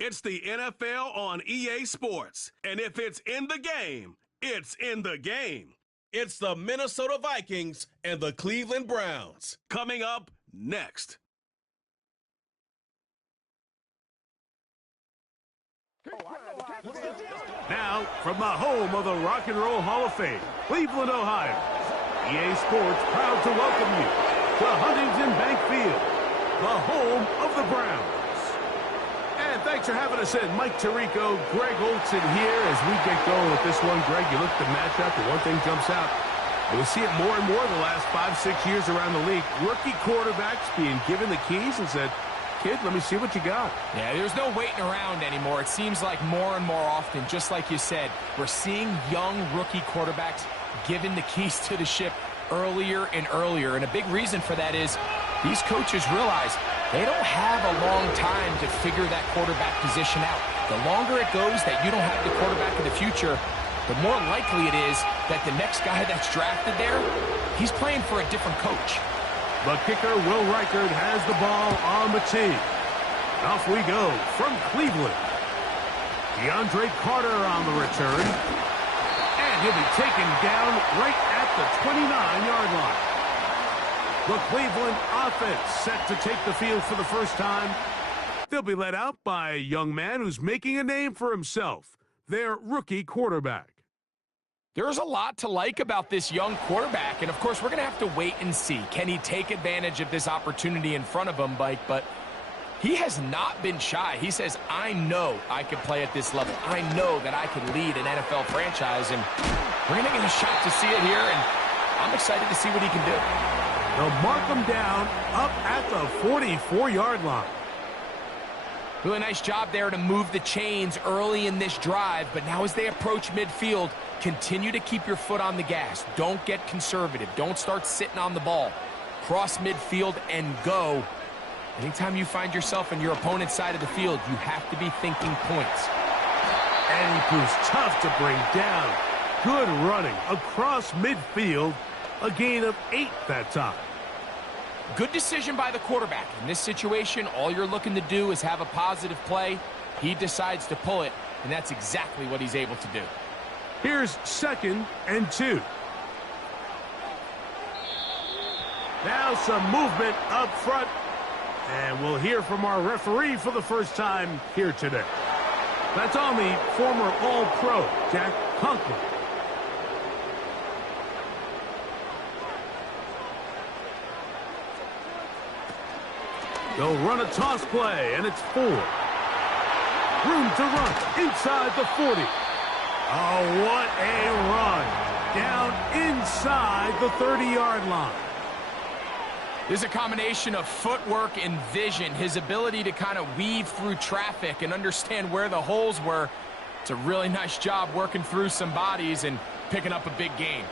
It's the NFL on EA Sports. And if it's in the game, it's in the game. It's the Minnesota Vikings and the Cleveland Browns. Coming up next. Now, from the home of the Rock and Roll Hall of Fame, Cleveland, Ohio, EA Sports proud to welcome you to Huntington Bank Field, the home of the Browns. And thanks for having us in. Mike Tirico, Greg Olson here as we get going with this one. Greg, you look at the matchup, and one thing jumps out. And we see it more and more the last 5-6 years around the league. Rookie quarterbacks being given the keys and said, kid, let me see what you got. Yeah, there's no waiting around anymore. It seems like more and more often, just like you said, we're seeing young rookie quarterbacks given the keys to the ship earlier and earlier. And a big reason for that is these coaches realize they don't have a long time to figure that quarterback position out. The longer it goes that you don't have the quarterback of the future, the more likely it is that the next guy that's drafted there, he's playing for a different coach. The kicker, Will Reichard, has the ball on the tee. Off we go from Cleveland. DeAndre Carter on the return. And he'll be taken down right at the 29-yard line. The Cleveland offense set to take the field for the first time. They'll be led out by a young man who's making a name for himself, their rookie quarterback. There's a lot to like about this young quarterback, and of course we're going to have to wait and see. Can he take advantage of this opportunity in front of him, Mike? But he has not been shy. He says, I know I can play at this level. I know that I can lead an NFL franchise, and we're going to get a shot to see it here, and I'm excited to see what he can do. They'll mark him down up at the 44-yard line. Really nice job there to move the chains early in this drive, but now as they approach midfield, continue to keep your foot on the gas. Don't get conservative. Don't start sitting on the ball. Cross midfield and go. Anytime you find yourself on your opponent's side of the field, you have to be thinking points. And he proves tough to bring down. Good running across midfield. A gain of 8 that time. Good decision by the quarterback. In this situation, all you're looking to do is have a positive play. He decides to pull it, and that's exactly what he's able to do. Here's 2nd and 2. Now some movement up front. And we'll hear from our referee for the first time here today. That's on the former All-Pro, Jack Conklin. They'll run a toss play, and it's 4. Room to run inside the 40. Oh, what a run. Down inside the 30-yard line. There's a combination of footwork and vision, his ability to kind of weave through traffic and understand where the holes were. It's a really nice job working through some bodies and picking up a big gain.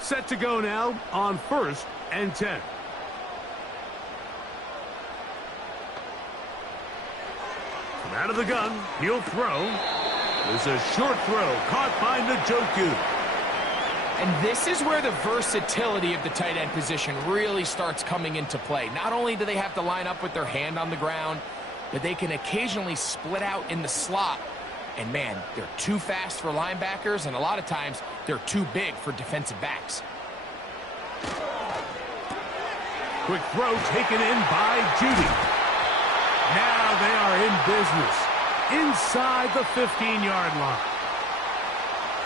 Set to go now on 1st and 10. From out of the gun, he'll throw. There's a short throw caught by Njoku. And this is where the versatility of the tight end position really starts coming into play. Not only do they have to line up with their hand on the ground, but they can occasionally split out in the slot. And man, they're too fast for linebackers, and a lot of times they're too big for defensive backs. Quick throw taken in by Judy. Now they are in business inside the 15-yard line.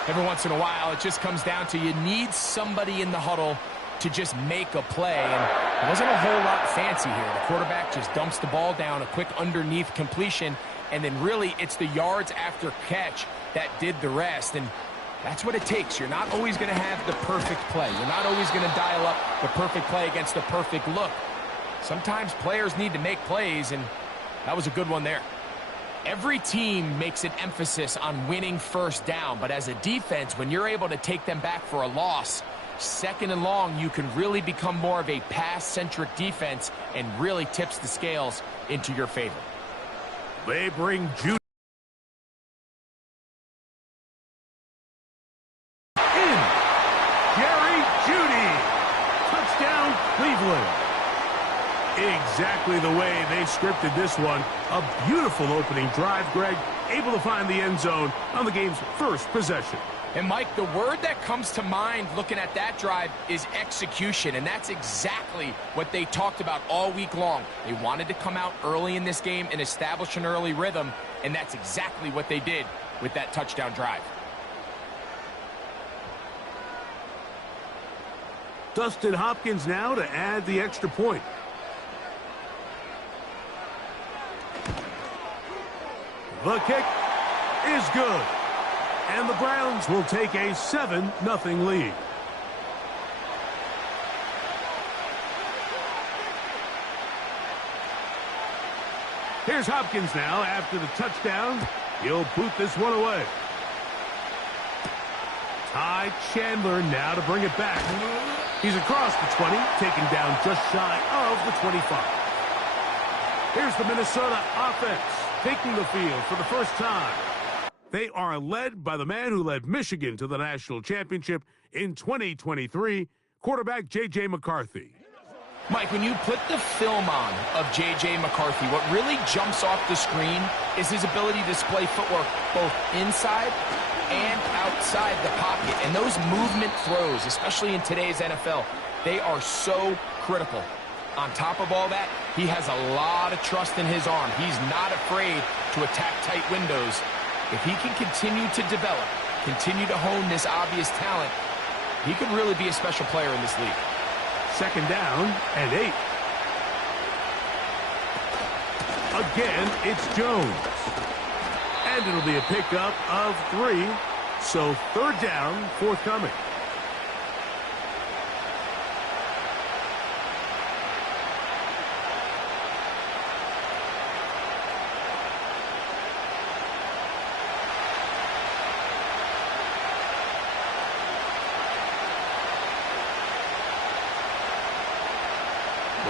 Every once in a while, it just comes down to you need somebody in the huddle to just make a play, and it wasn't a whole lot fancy here. The quarterback just dumps the ball down, a quick underneath completion, and then really it's the yards after catch that did the rest, and that's what it takes. You're not always going to have the perfect play. You're not always going to dial up the perfect play against the perfect look. Sometimes players need to make plays, and that was a good one there. Every team makes an emphasis on winning first down, but as a defense, when you're able to take them back for a loss, 2nd and long, you can really become more of a pass-centric defense and really tips the scales into your favor. They bring Judy in. Jerry Judy. Touchdown, Cleveland. exactly the way they scripted this one. A beautiful opening drive, Greg, able to find the end zone on the game's first possession. And, Mike, the word that comes to mind looking at that drive is execution, and that's exactly what they talked about all week long. They wanted to come out early in this game and establish an early rhythm, and that's exactly what they did with that touchdown drive. Dustin Hopkins now to add the extra point. The kick is good. And the Browns will take a 7-0 lead. Here's Hopkins now after the touchdown. He'll boot this one away. Ty Chandler now to bring it back. He's across the 20, taken down just shy of the 25. Here's the Minnesota offense taking the field for the first time. They are led by the man who led Michigan to the national championship in 2023, quarterback J.J. McCarthy. Mike, when you put the film on of J.J. McCarthy, what really jumps off the screen is his ability to display footwork both inside and outside the pocket. And those movement throws, especially in today's NFL, they are so critical. On top of all that, he has a lot of trust in his arm. He's not afraid to attack tight windows. If he can continue to develop, continue to hone this obvious talent, he could really be a special player in this league. Second down and 8. Again, it's Jones. And it'll be a pickup of 3. So third down, forthcoming.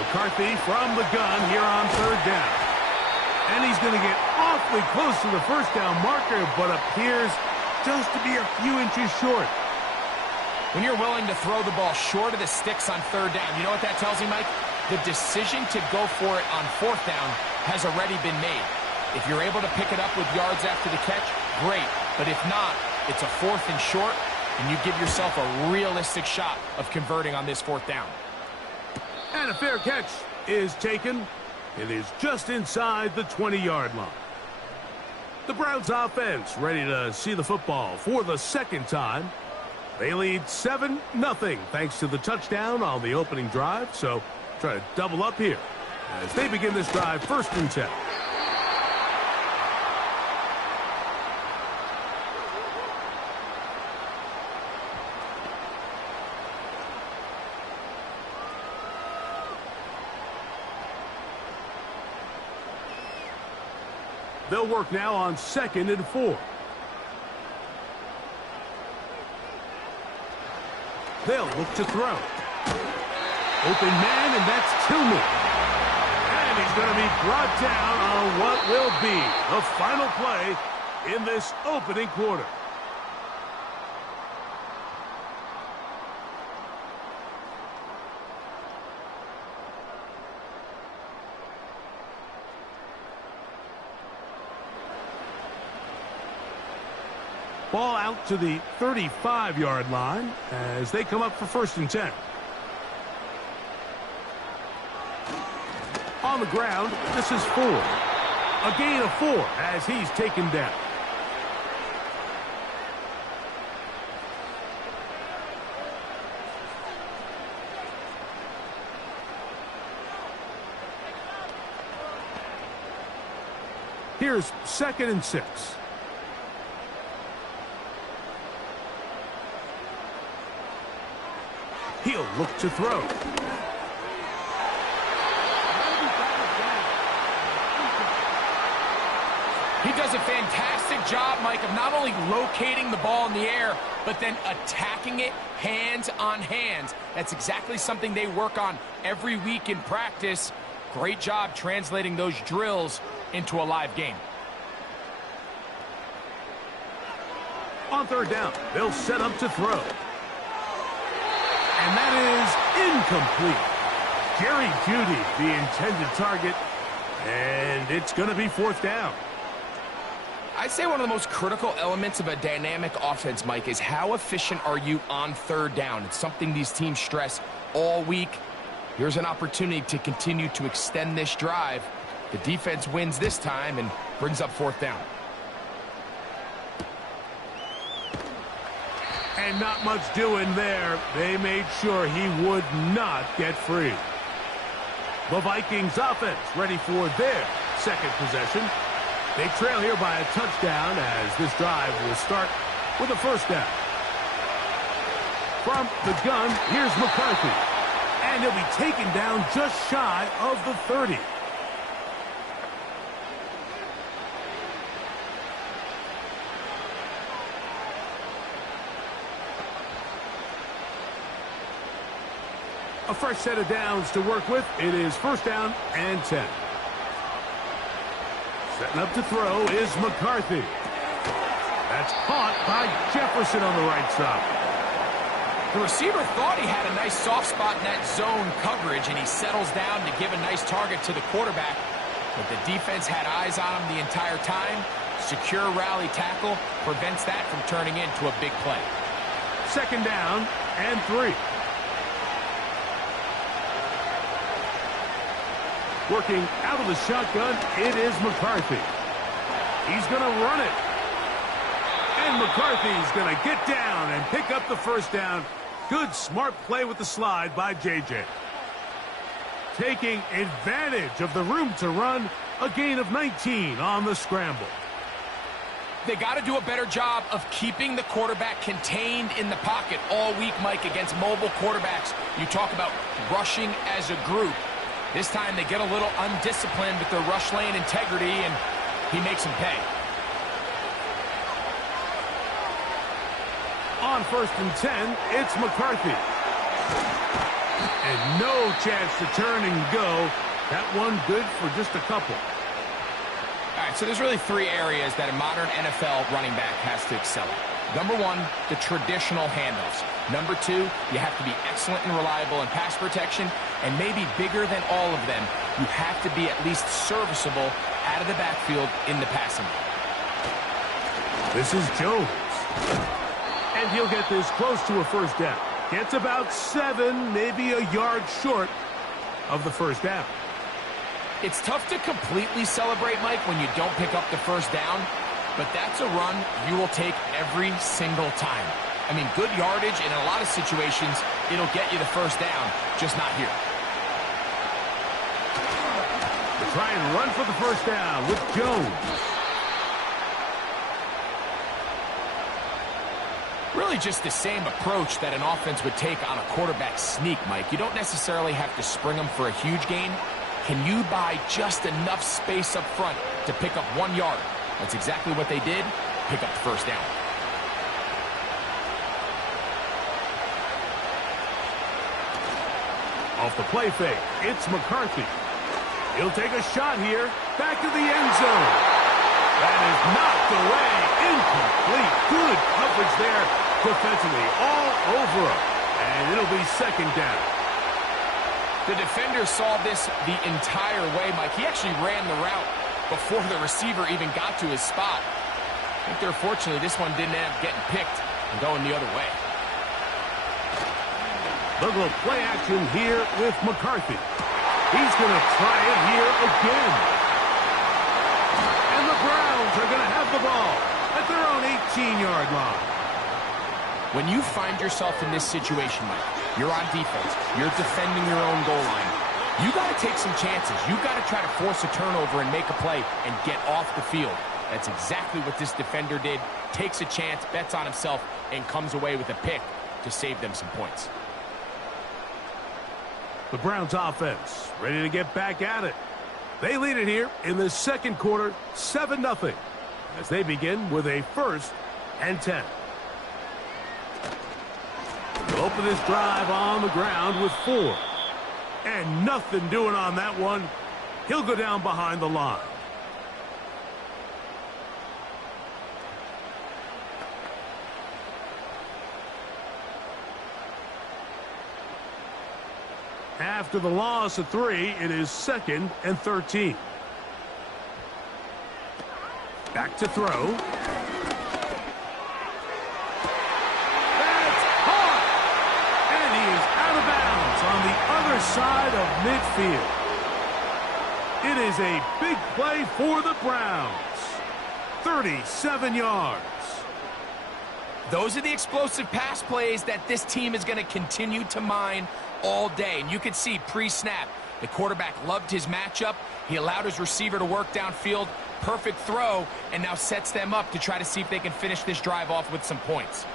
McCarthy from the gun here on third down. And he's going to get awfully close to the first down marker, but appears just to be a few inches short. When you're willing to throw the ball short of the sticks on third down, you know what that tells me, Mike? The decision to go for it on fourth down has already been made. If you're able to pick it up with yards after the catch, great. But if not, it's a fourth and short, and you give yourself a realistic shot of converting on this fourth down. And a fair catch is taken. It is just inside the 20-yard line. The Browns offense ready to see the football for the second time. They lead 7-0 thanks to the touchdown on the opening drive. So try to double up here as they begin this drive first and 10. They'll work now on 2nd and 4. They'll look to throw. Open man, and that's Tillman. And he's going to be brought down on what will be the final play in this opening quarter. Ball out to the 35-yard line as they come up for first and 10. On the ground, this is 4. A gain of 4 as he's taken down. Here's 2nd and 6. He'll look to throw. He does a fantastic job, Mike, of not only locating the ball in the air, but then attacking it hands on hands. That's exactly something they work on every week in practice. Great job translating those drills into a live game. On third down, they'll set up to throw. And that is incomplete. Jerry Jeudy, the intended target, and it's going to be fourth down. I'd say one of the most critical elements of a dynamic offense, Mike, is how efficient are you on third down. It's something these teams stress all week. Here's an opportunity to continue to extend this drive. The defense wins this time and brings up fourth down. And not much doing there. They made sure he would not get free. The Vikings offense ready for their second possession. They trail here by a touchdown as this drive will start with a first down. From the gun, here's McCarthy. And he'll be taken down just shy of the 30. A fresh set of downs to work with. It is first down and 10. Setting up to throw is McCarthy. That's caught by Jefferson on the right side. The receiver thought he had a nice soft spot in that zone coverage, and he settles down to give a nice target to the quarterback. But the defense had eyes on him the entire time. Secure rally tackle prevents that from turning into a big play. Second down and 3. Working out of the shotgun, it is McCarthy. He's going to run it. And McCarthy's going to get down and pick up the first down. Good, smart play with the slide by J.J. Taking advantage of the room to run, a gain of 19 on the scramble. They got to do a better job of keeping the quarterback contained in the pocket all week, Mike, against mobile quarterbacks. You talk about rushing as a group. This time they get a little undisciplined with their rush lane integrity, and he makes them pay. On first and 10, it's McCarthy. And no chance to turn and go. That one good for just a couple. All right, so there's really 3 areas that a modern NFL running back has to excel at. Number 1, the traditional handoffs. Number 2, you have to be excellent and reliable in pass protection. And maybe bigger than all of them, you have to be at least serviceable out of the backfield in the passing game. This is Jones. And he'll get this close to a first down. Gets about 7, maybe a yard short of the first down. It's tough to completely celebrate, Mike, when you don't pick up the first down. But that's a run you will take every single time. I mean, good yardage, and in a lot of situations, it'll get you the first down, just not here. They try and run for the first down with Jones. Really just the same approach that an offense would take on a quarterback sneak, Mike. You don't necessarily have to spring them for a huge gain. Can you buy just enough space up front to pick up 1 yard? That's exactly what they did. Pick up the first down. Off the play fake, it's McCarthy. He'll take a shot here. Back to the end zone. That is knocked away. Incomplete. Good coverage there defensively. All over him. And it'll be second down. The defender saw this the entire way, Mike. He actually ran the route before the receiver even got to his spot. I think fortunately this one didn't end up getting picked and going the other way. Look at the play action here with McCarthy. He's going to try it here again. And the Browns are going to have the ball at their own 18-yard line. When you find yourself in this situation, Mike, you're on defense, you're defending your own goal line, you got to take some chances. You got to try to force a turnover and make a play and get off the field. That's exactly what this defender did. Takes a chance, bets on himself, and comes away with a pick to save them some points. The Browns offense ready to get back at it. They lead it here in the second quarter, 7-0, as they begin with a first and 10. They'll open this drive on the ground with 4. And nothing doing on that one. He'll go down behind the line. After the loss of 3, it is 2nd and 13. Back to throw. That's caught! And he is out of bounds on the other side of midfield. It is a big play for the Browns. 37 yards. Those are the explosive pass plays that this team is going to continue to mine all day. And you can see pre-snap, the quarterback loved his matchup. He allowed his receiver to work downfield. Perfect throw, and now sets them up to try to see if they can finish this drive off with some points.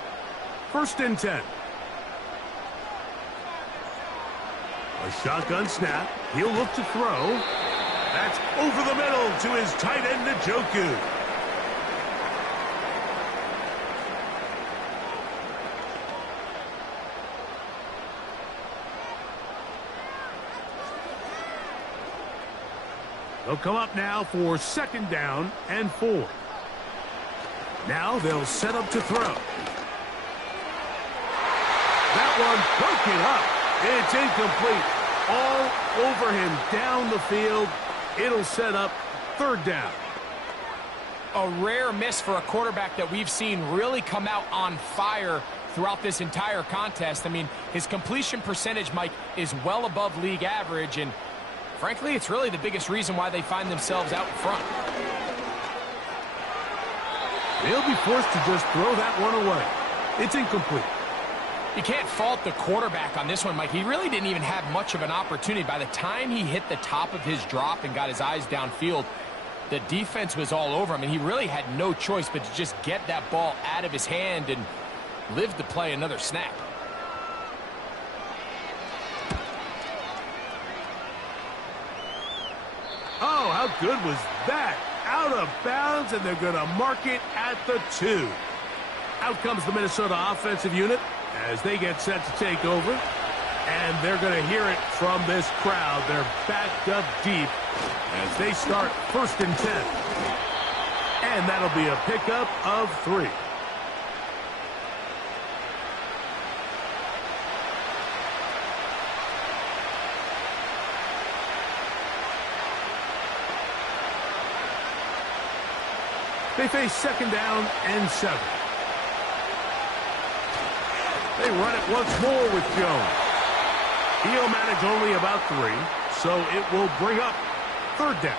1st and 10. A shotgun snap. He'll look to throw. That's over the middle to his tight end, Njoku. They'll come up now for 2nd down and 4. Now they'll set up to throw. That one broken up. It's incomplete. All over him down the field. It'll set up 3rd down. A rare miss for a quarterback that we've seen really come out on fire throughout this entire contest. I mean, his completion percentage, Mike, is well above league average, and frankly, it's really the biggest reason why they find themselves out in front. They'll be forced to just throw that one away. It's incomplete. You can't fault the quarterback on this one, Mike. He really didn't even have much of an opportunity. By the time he hit the top of his drop and got his eyes downfield, the defense was all over him, and he really had no choice but to just get that ball out of his hand and live to play another snap. Oh, how good was that? Out of bounds, and they're going to mark it at the 2. Out comes the Minnesota offensive unit as they get set to take over. And they're going to hear it from this crowd. They're backed up deep as they start 1st and 10. And that'll be a pickup of 3. They face 2nd down and 7. They run it once more with Jones. He'll manage only about 3, so it will bring up 3rd down.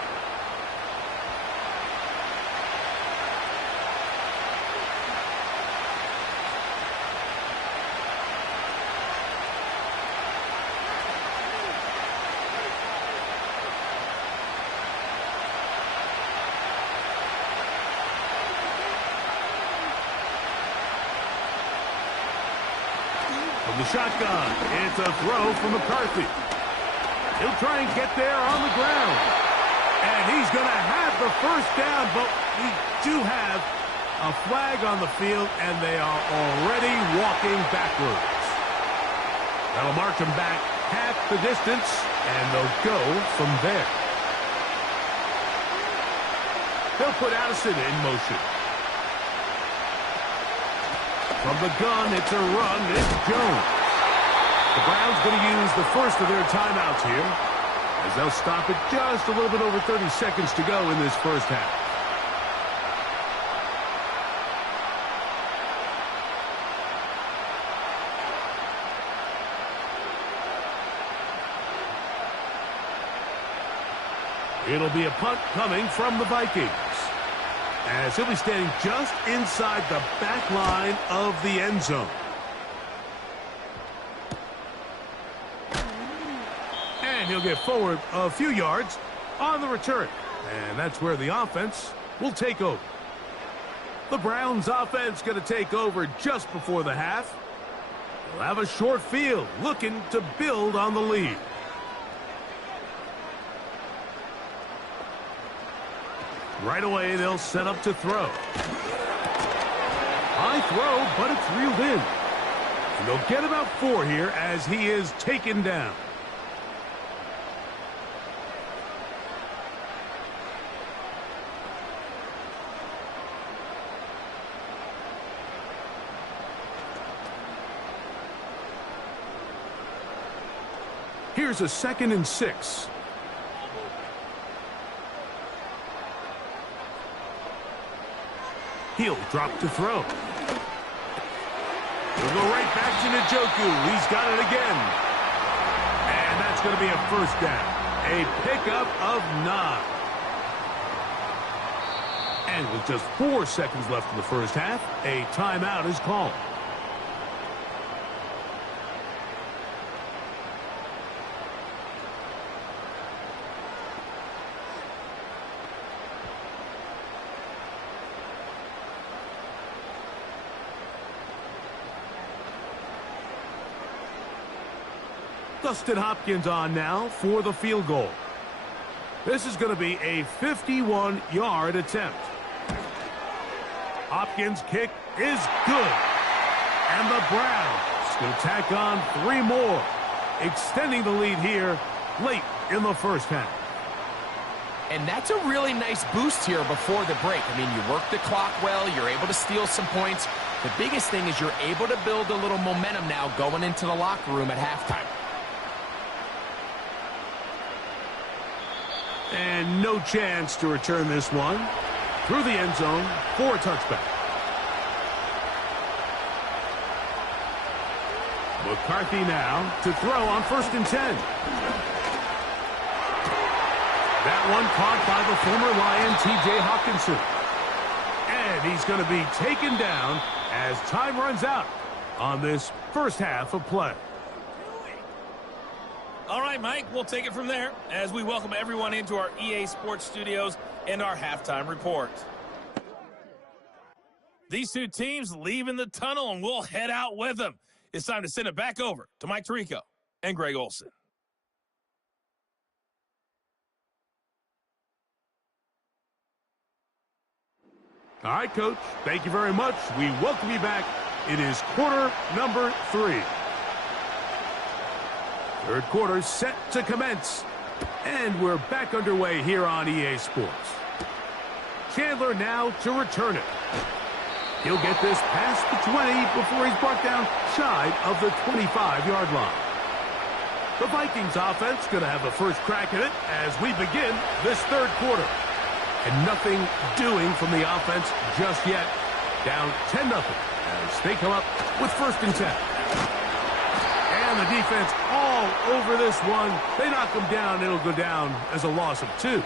From the shotgun, it's a throw from McCarthy. He'll try and get there on the ground. And he's going to have the 1st down, but we do have a flag on the field, and they are already walking backwards. That'll march them back half the distance, and they'll go from there. They'll put Addison in motion. From the gun, it's a run. It's Jones. The Browns going to use the first of their timeouts here as they'll stop it just a little bit over 30 seconds to go in this 1st half. It'll be a punt coming from the Vikings, as he'll be standing just inside the back line of the end zone. And he'll get forward a few yards on the return. And that's where the offense will take over. The Browns offense going to take over just before the half. They'll have a short field looking to build on the lead. Right away, they'll set up to throw. High throw, but it's reeled in. And they'll get about 4 here as he is taken down. Here's a 2nd and 6. He'll drop to throw. He'll go right back to Njoku. He's got it again. And that's going to be a first down. A pickup of 9. And with just 4 seconds left in the first half, a timeout is called. Dustin Hopkins on now for the field goal. This is going to be a 51-yard attempt. Hopkins' kick is good. And the Browns going to tack on 3 more, extending the lead here late in the first half. And that's a really nice boost here before the break. I mean, you work the clock well, you're able to steal some points. The biggest thing is you're able to build a little momentum now going into the locker room at halftime. And no chance to return this one through the end zone for a touchback. McCarthy now to throw on 1st and 10. That one caught by the former Lion, T.J. Hawkinson. And he's going to be taken down as time runs out on this first half of play. All right, Mike, we'll take it from there as we welcome everyone into our EA Sports studios and our halftime report. These two teams leaving the tunnel, and we'll head out with them. It's time to send it back over to Mike Tirico and Greg Olson. All right, Coach, thank you very much. We welcome you back. It is quarter number 3. Third quarter set to commence. And we're back underway here on EA Sports. Chandler now to return it. He'll get this past the 20 before he's brought down shy of the 25-yard line. The Vikings offense going to have the first crack at it as we begin this third quarter. And nothing doing from the offense just yet. Down 10-0 as they come up with 1st and 10. And the defense all over this one. They knock them down. It'll go down as a loss of 2.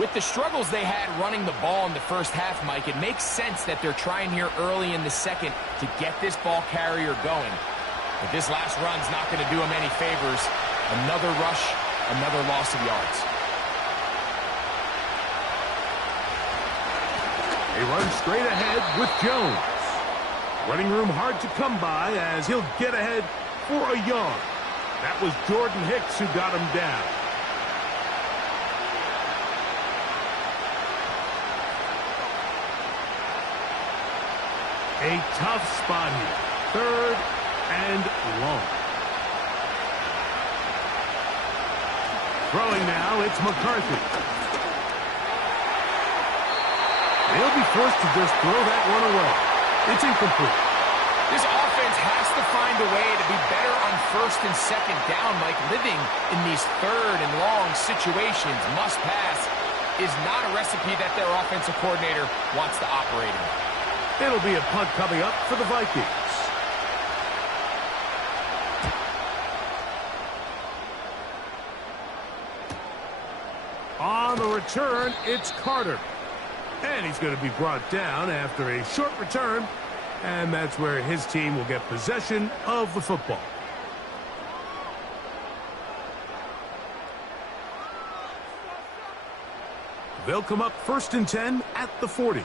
With the struggles they had running the ball in the first half, Mike, it makes sense that they're trying here early in the second to get this ball carrier going. But this last run's not going to do him any favors. Another rush, another loss of yards. They run straight ahead with Jones. Running room hard to come by as he'll get ahead for a yard. That was Jordan Hicks who got him down. A tough spot here. 3rd and long. Throwing now, it's McCarthy. They'll be forced to just throw that one away. It's incomplete. This offense has to find a way to be better on 1st and 2nd down, Mike. Living in these 3rd and long situations, must pass, is not a recipe that their offensive coordinator wants to operate in. It'll be a punt coming up for the Vikings. On the return, it's Carter. And he's going to be brought down after a short return. And that's where his team will get possession of the football. They'll come up 1st and 10 at the 40.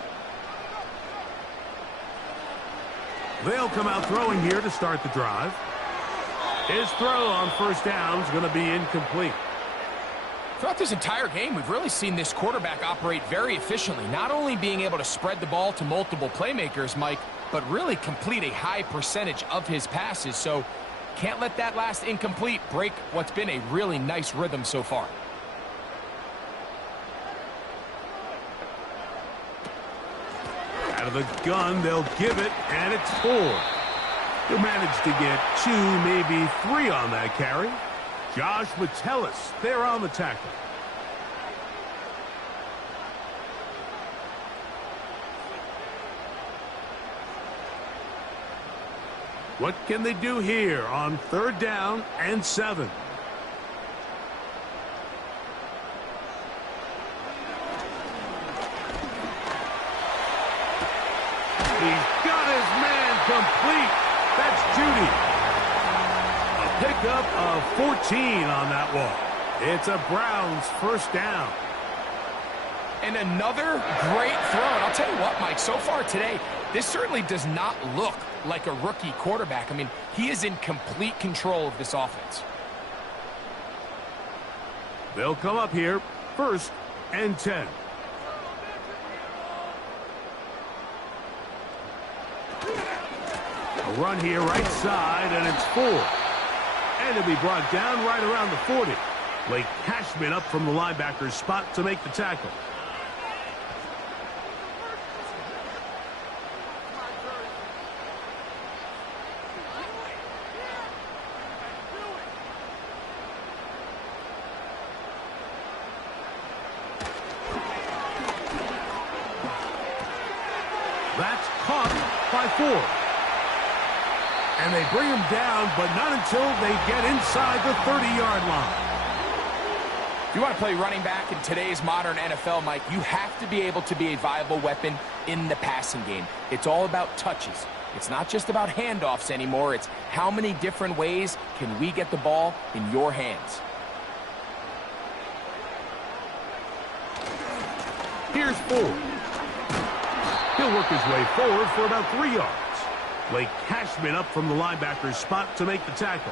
They'll come out throwing here to start the drive. His throw on 1st down is going to be incomplete. Throughout this entire game, we've really seen this quarterback operate very efficiently, not only being able to spread the ball to multiple playmakers, Mike, but really complete a high percentage of his passes. So can't let that last incomplete break what's been a really nice rhythm so far. Out of the gun, they'll give it, and it's 4. He'll manage to get 2, maybe 3 on that carry. Josh Metellus there on the tackle. What can they do here on 3rd down and 7? He's got his man complete. That's Judy. A pickup of 14 on that one. It's a Browns 1st down. And another great throw. And I'll tell you what, Mike, so far today, this certainly does not look like a rookie quarterback. I mean, he is in complete control of this offense. They'll come up here, 1st and 10. A run here right side, and it's 4. And it'll be brought down right around the 40. Blake Cashman up from the linebacker's spot to make the tackle. That's caught by 4. And they bring him down, but not until they get inside the 30-yard line. If you want to play running back in today's modern NFL, Mike, you have to be able to be a viable weapon in the passing game. It's all about touches. It's not just about handoffs anymore. It's how many different ways can we get the ball in your hands. Here's 4. He'll work his way forward for about 3 yards. Blake Cashman up from the linebacker's spot to make the tackle.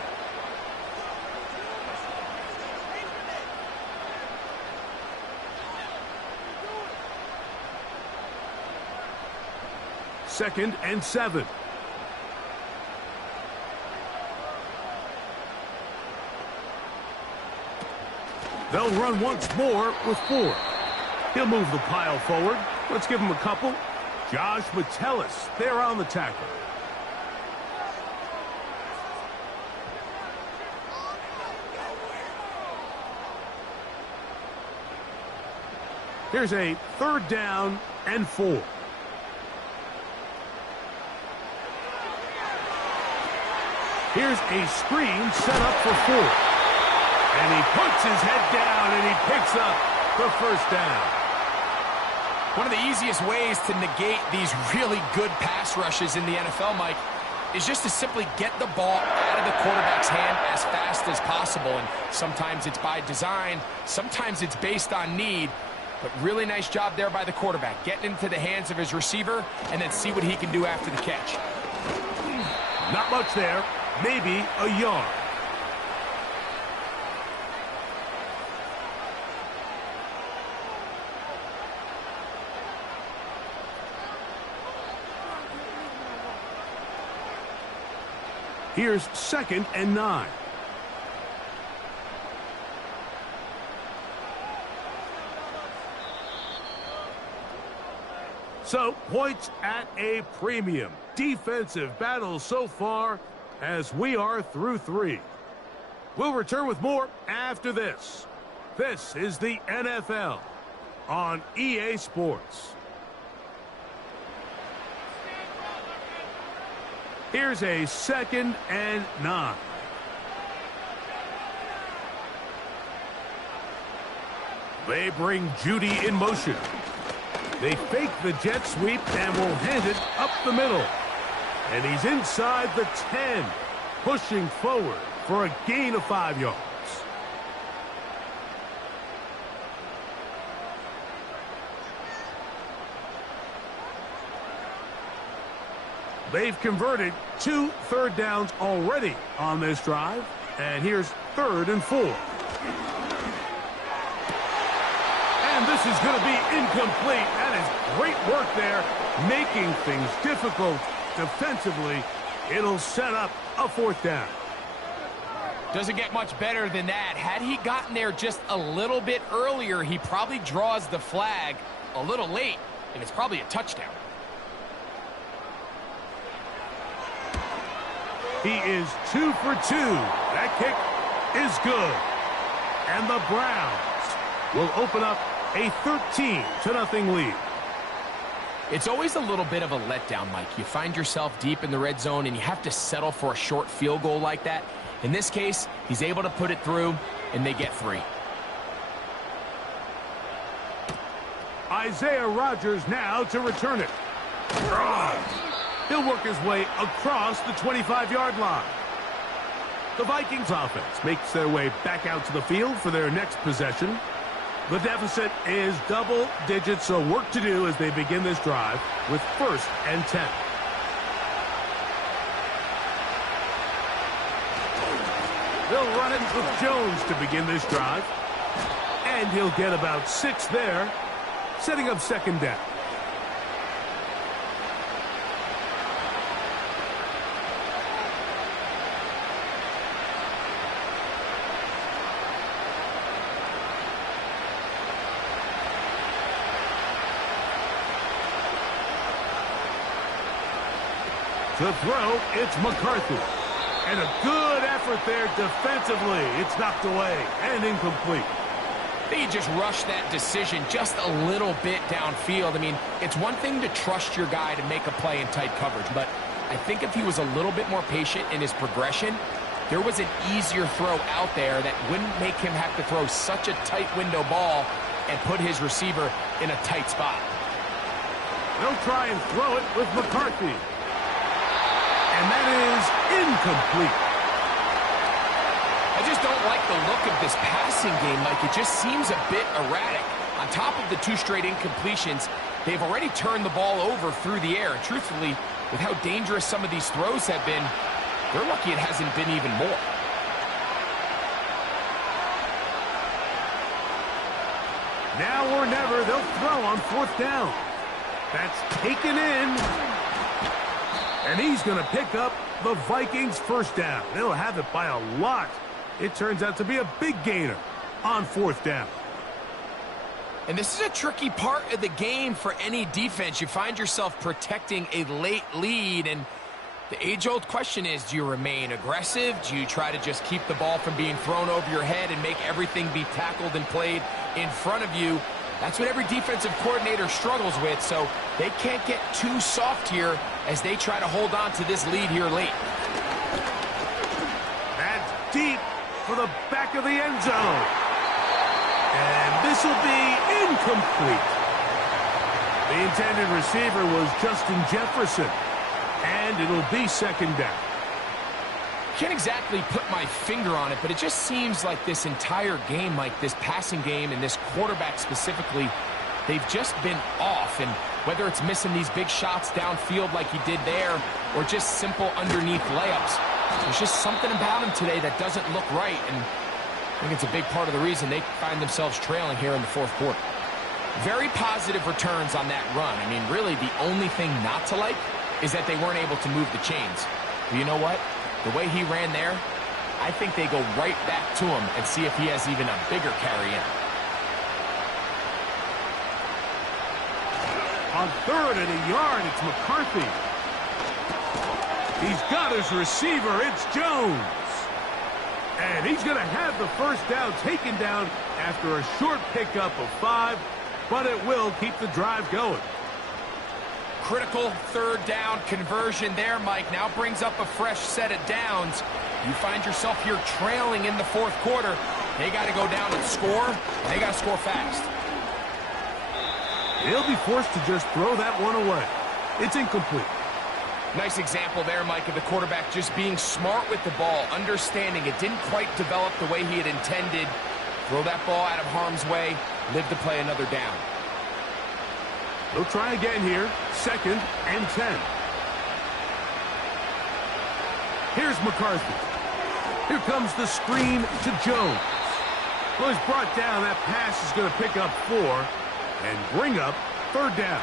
Second and 7. They'll run once more with 4. He'll move the pile forward. Let's give him a couple. Josh Metellus there on the tackle. Here's a 3rd down and 4. Here's a screen set up for 4. And he puts his head down and he picks up the 1st down. One of the easiest ways to negate these really good pass rushes in the NFL, Mike, is just to simply get the ball out of the quarterback's hand as fast as possible. And sometimes it's by design, sometimes it's based on need. But really nice job there by the quarterback, getting into the hands of his receiver and then see what he can do after the catch. Not much there, maybe a yard. Here's 2nd and 9. So, points at a premium. Defensive battle so far as we are through 3. We'll return with more after this. This is the NFL on EA Sports. Here's a 2nd and 9. They bring Judy in motion. They fake the jet sweep and will hand it up the middle. And he's inside the 10, pushing forward for a gain of 5 yards. They've converted 2 third downs already on this drive. And here's 3rd and 4. And this is going to be incomplete. That is great work there, making things difficult defensively. It'll set up a 4th down. Doesn't get much better than that. Had he gotten there just a little bit earlier, he probably draws the flag a little late, and it's probably a touchdown. He is 2 for 2. That kick is good. And the Browns will open up a 13-0 lead. It's always a little bit of a letdown, Mike. You find yourself deep in the red zone, and you have to settle for a short field goal like that. In this case, he's able to put it through, and they get 3. Isaiah Rodgers now to return it. He'll work his way across the 25-yard line. The Vikings offense makes their way back out to the field for their next possession. The deficit is double digits, so work to do as they begin this drive with 1st and 10. They'll run it with Jones to begin this drive. And he'll get about 6 there, setting up 2nd down. To throw, it's McCarthy. And a good effort there defensively. It's knocked away and incomplete. They just rushed that decision just a little bit downfield. I mean, it's one thing to trust your guy to make a play in tight coverage, but I think if he was a little bit more patient in his progression, there was an easier throw out there that wouldn't make him have to throw such a tight window ball and put his receiver in a tight spot. They'll try and throw it with McCarthy. And that is incomplete. I just don't like the look of this passing game, Mike. It just seems a bit erratic. On top of the 2 straight incompletions, they've already turned the ball over through the air. And truthfully, with how dangerous some of these throws have been, they're lucky it hasn't been even more. Now or never, they'll throw on 4th down. That's taken in. And he's going to pick up the Vikings' 1st down. They'll have it by a lot. It turns out to be a big gainer on 4th down. And this is a tricky part of the game for any defense. You find yourself protecting a late lead, and the age-old question is, do you remain aggressive? Do you try to just keep the ball from being thrown over your head and make everything be tackled and played in front of you? That's what every defensive coordinator struggles with, so they can't get too soft here as they try to hold on to this lead here late. That's deep for the back of the end zone. And this will be incomplete. The intended receiver was Justin Jefferson, and it'll be 2nd down. Can't exactly put my finger on it, but it just seems like this entire game, like this passing game and this quarterback specifically, they've just been off. And whether it's missing these big shots downfield like he did there or just simple underneath layups, there's just something about him today that doesn't look right. And I think it's a big part of the reason they find themselves trailing here in the 4th quarter. Very positive returns on that run. I mean, really the only thing not to like is that they weren't able to move the chains. But you know what? The way he ran there, I think they go right back to him and see if he has even a bigger carry in. On 3rd and a yard, it's McCarthy. He's got his receiver. It's Jones. And he's going to have the 1st down taken down after a short pickup of 5, but it will keep the drive going. Critical 3rd down conversion there, Mike. Now brings up a fresh set of downs. You find yourself here trailing in the 4th quarter. They got to go down and score, and they got to score fast. He'll be forced to just throw that one away. It's incomplete. Nice example there, Mike, of the quarterback just being smart with the ball, understanding it didn't quite develop the way he had intended. Throw that ball out of harm's way, live to play another down. They'll try again here, 2nd and 10. Here's McCarthy. Here comes the screen to Jones. Well, he's brought down. That pass is going to pick up 4 and bring up 3rd down.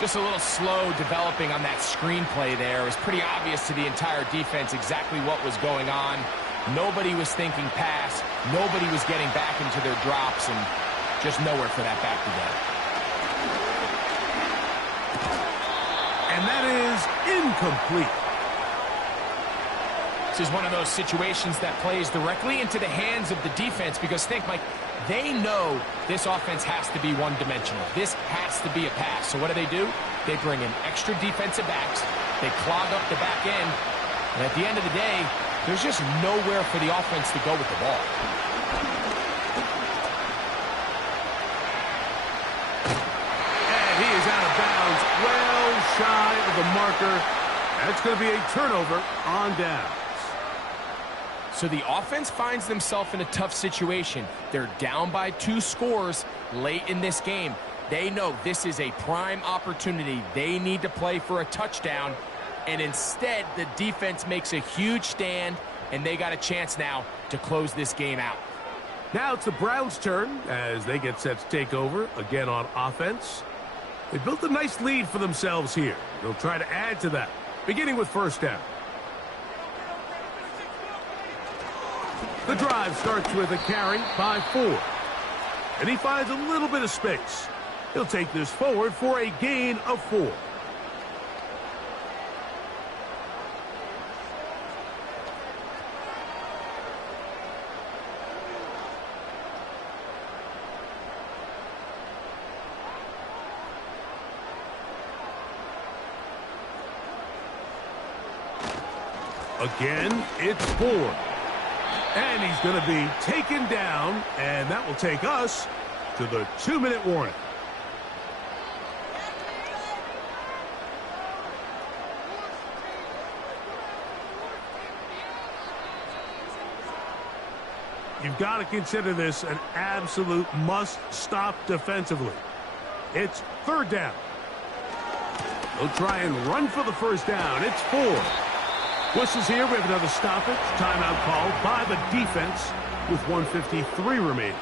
Just a little slow developing on that screenplay there. It was pretty obvious to the entire defense exactly what was going on. Nobody was thinking pass. Nobody was getting back into their drops, and just nowhere for that back to go. And that is incomplete. This is one of those situations that plays directly into the hands of the defense because think, Mike, they know this offense has to be one-dimensional. This has to be a pass. So what do? They bring in extra defensive backs. They clog up the back end. And at the end of the day, there's just nowhere for the offense to go with the ball. And he is out of bounds, well shy of the marker. That's going to be a turnover on downs. So the offense finds themselves in a tough situation. They're down by 2 scores late in this game. They know this is a prime opportunity. They need to play for a touchdown. And instead, the defense makes a huge stand, and they got a chance now to close this game out. Now it's the Browns' turn as they get set to take over again on offense. They built a nice lead for themselves here. They'll try to add to that, beginning with first down. The drive starts with a carry by 4. And he finds a little bit of space. He'll take this forward for a gain of 4. Again, it's 4. And he's going to be taken down, and that will take us to the 2-minute warning. You've got to consider this an absolute must-stop defensively. It's 3rd down. They'll try and run for the first down. It's 4. Whistles here. We have another stoppage. Timeout called by the defense with 1:53 remaining.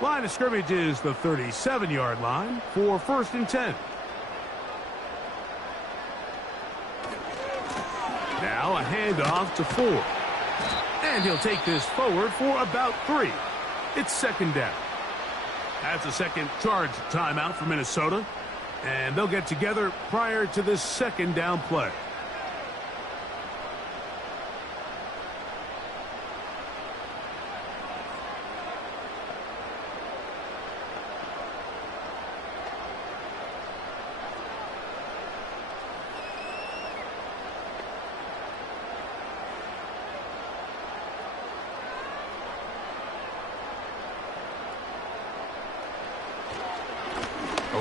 Line of scrimmage is the 37-yard line for 1st and 10. Now a handoff to 4. And he'll take this forward for about 3. It's 2nd down. That's a second charge timeout for Minnesota. And they'll get together prior to this 2nd down play.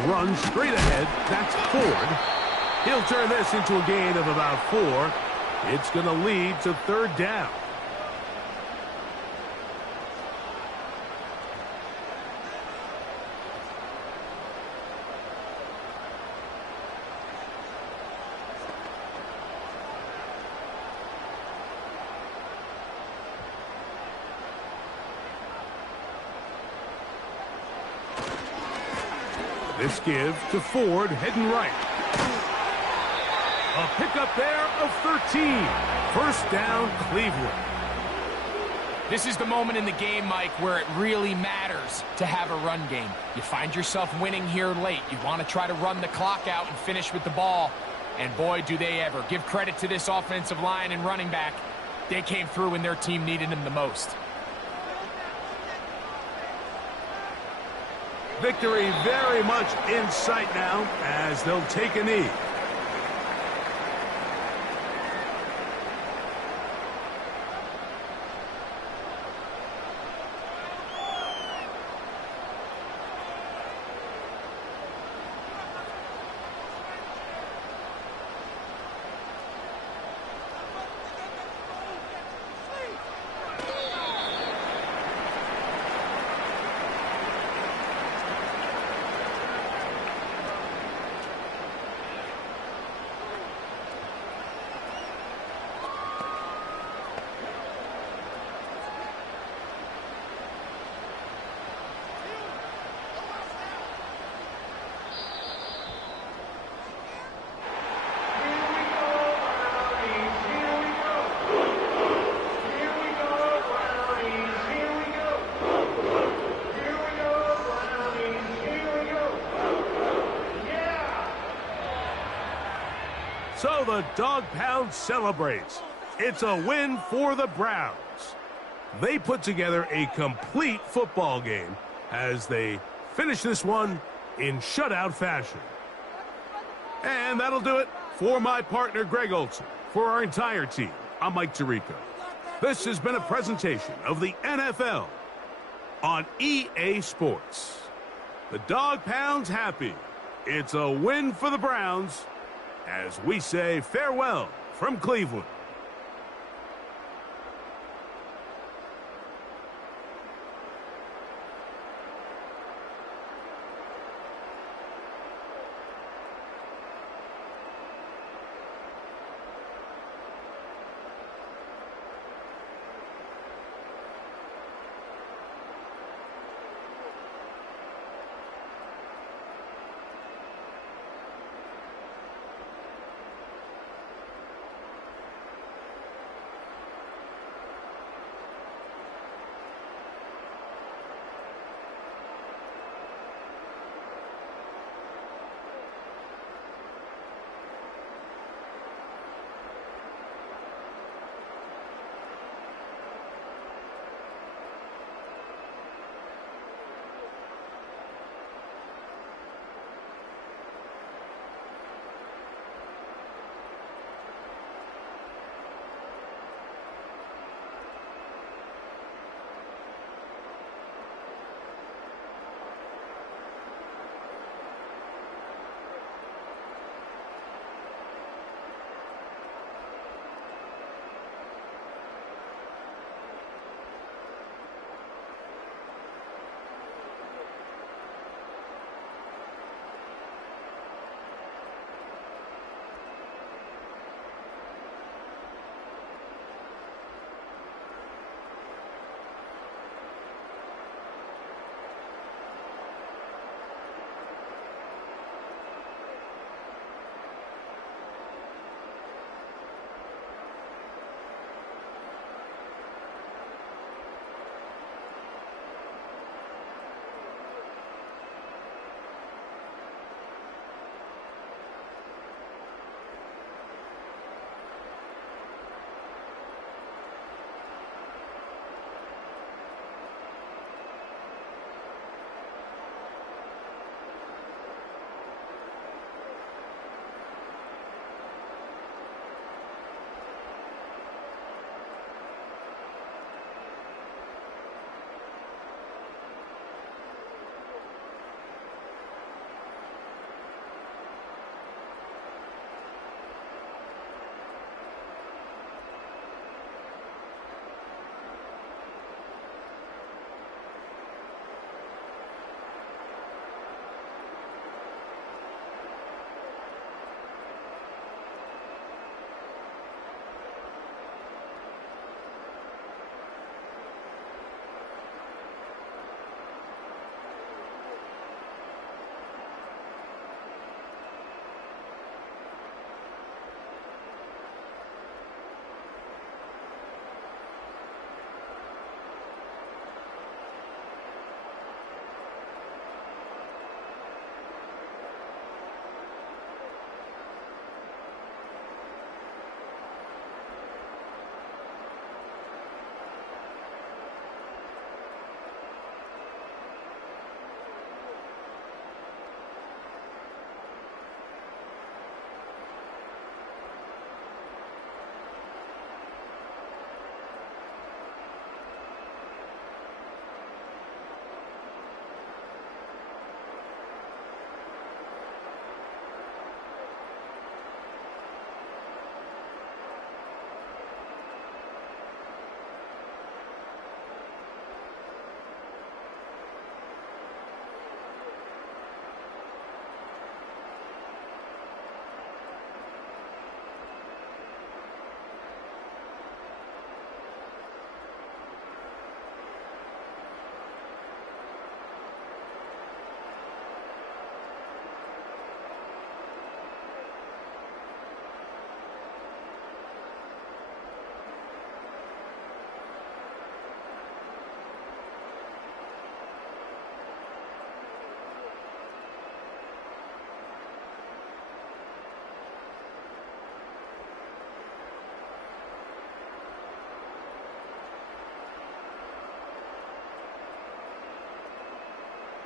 Run straight ahead. That's Ford. He'll turn this into a gain of about 4. It's going to lead to 3rd down. This give to Ford, heading right. A pickup there of 13. 1st down, Cleveland. This is the moment in the game, Mike, where it really matters to have a run game. You find yourself winning here late. You want to try to run the clock out and finish with the ball. And boy, do they ever. Give credit to this offensive line and running back. They came through when their team needed them the most. Victory very much in sight now as they'll take a knee. So the Dog Pound celebrates. It's a win for the Browns. They put together a complete football game as they finish this one in shutout fashion. And that'll do it for my partner, Greg Olson. For our entire team, I'm Mike Tirico. This has been a presentation of the NFL on EA Sports. The Dog Pound's happy. It's a win for the Browns as we say farewell from Cleveland.